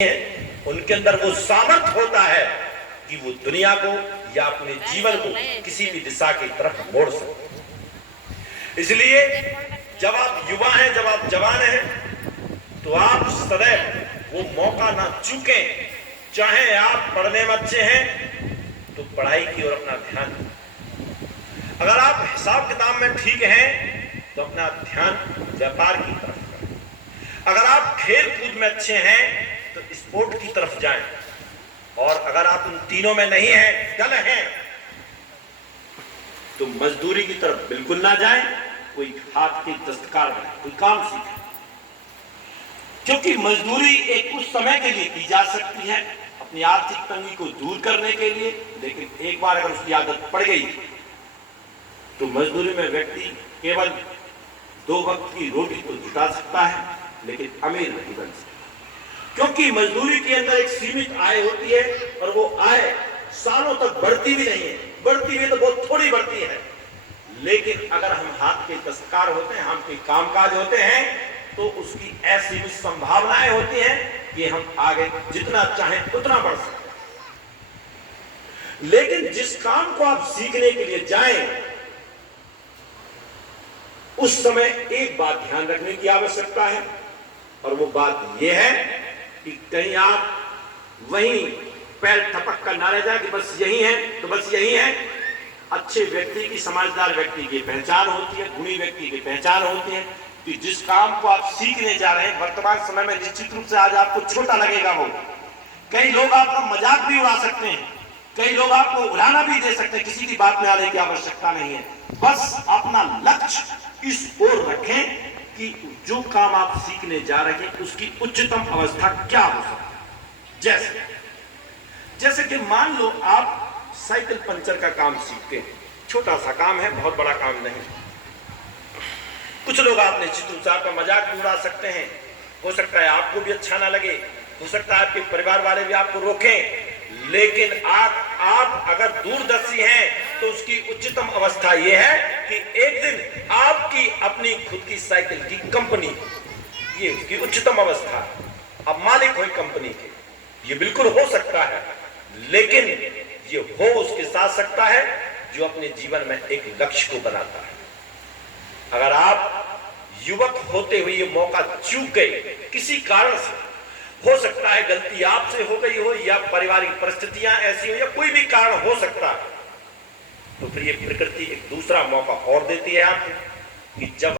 उनके अंदर वो सामर्थ्य होता है कि वो दुनिया को या अपने जीवन को किसी भी दिशा की तरफ मोड़ सकते। इसलिए जब आप युवा हैं, जब आप जवान हैं, तो आप सदैव वो मौका ना चूकें। चाहे आप पढ़ने में अच्छे हैं तो पढ़ाई की ओर अपना ध्यान दें। अगर आप हिसाब किताब में ठीक हैं तो अपना ध्यान व्यापार की तरफ करें। अगर आप खेल कूद में अच्छे हैं तो स्पोर्ट की तरफ जाएं। और अगर आप उन तीनों में नहीं हैं, डल हैं, तो मजदूरी की तरफ बिल्कुल ना जाएं। कोई हाथ की दस्तकार बने, कोई काम सीखे, क्योंकि मजदूरी एक कुछ समय के लिए की जा सकती है अपनी आर्थिक तंगी को दूर करने के लिए, लेकिन एक बार अगर उसकी आदत पड़ गई तो मजदूरी में व्यक्ति केवल 2 वक्त की रोटी तो जुटा सकता है, लेकिन अमीर नहीं बन सकता। क्योंकि मजदूरी के अंदर एक सीमित आय होती है और वो आय सालों तक बढ़ती भी नहीं है, बढ़ती भी तो बहुत थोड़ी बढ़ती है। लेकिन अगर हम हाथ के दस्तकार होते हैं, हम के कामकाज होते हैं, तो उसकी ऐसी भी संभावनाएं होती हैं कि हम आगे जितना चाहें उतना बढ़ सकते हैं। लेकिन जिस काम को आप सीखने के लिए जाएं, उस समय एक बात ध्यान रखने की आवश्यकता है, और वो बात यह है कि कहीं आप वहीं पैर थपक कर ना रह जाए कि बस यही है तो बस यही है। अच्छे व्यक्ति की, समझदार व्यक्ति की पहचान होती है, गुणी व्यक्ति की पहचान होती है कि जिस काम को आप सीखने जा रहे हैं, वर्तमान समय में निश्चित रूप से आज आपको छोटा लगेगा। वो कई लोग आपका मजाक भी उड़ा सकते हैं, कई लोग आपको उड़ाना भी दे सकते हैं, किसी की बात में आने की आवश्यकता नहीं है। बस अपना लक्ष्य इस ओर रखें कि जो काम आप सीखने जा रहे हैं उसकी उच्चतम अवस्था क्या हो सकती है। जैसे कि मान लो आप साइकिल पंचर का काम सीखते हैं, छोटा सा काम है, बहुत बड़ा काम नहीं। कुछ लोग आप निश्चित रूप से आपका मजाक भी उड़ा सकते हैं, हो सकता है आपको भी अच्छा ना लगे, हो सकता है आपके परिवार वाले भी आपको रोकें, लेकिन आप अगर दूरदर्शी हैं तो उसकी उच्चतम अवस्था यह है कि एक दिन आपकी अपनी खुद की साइकिल की कंपनी, ये उसकी उच्चतम अवस्था, अब मालिक हो कंपनी के, ये बिल्कुल हो सकता है। लेकिन ये हो उसके साथ सकता है जो अपने जीवन में एक लक्ष्य को बनाता है। अगर आप युवक होते हुए ये मौका चूक गए किसी कारण से, हो सकता है गलती आपसे हो गई हो या पारिवारिक परिस्थितियां ऐसी हो या कोई भी कारण हो सकता है, तो फिर ये प्रकृति एक दूसरा मौका और देती है आपको कि जब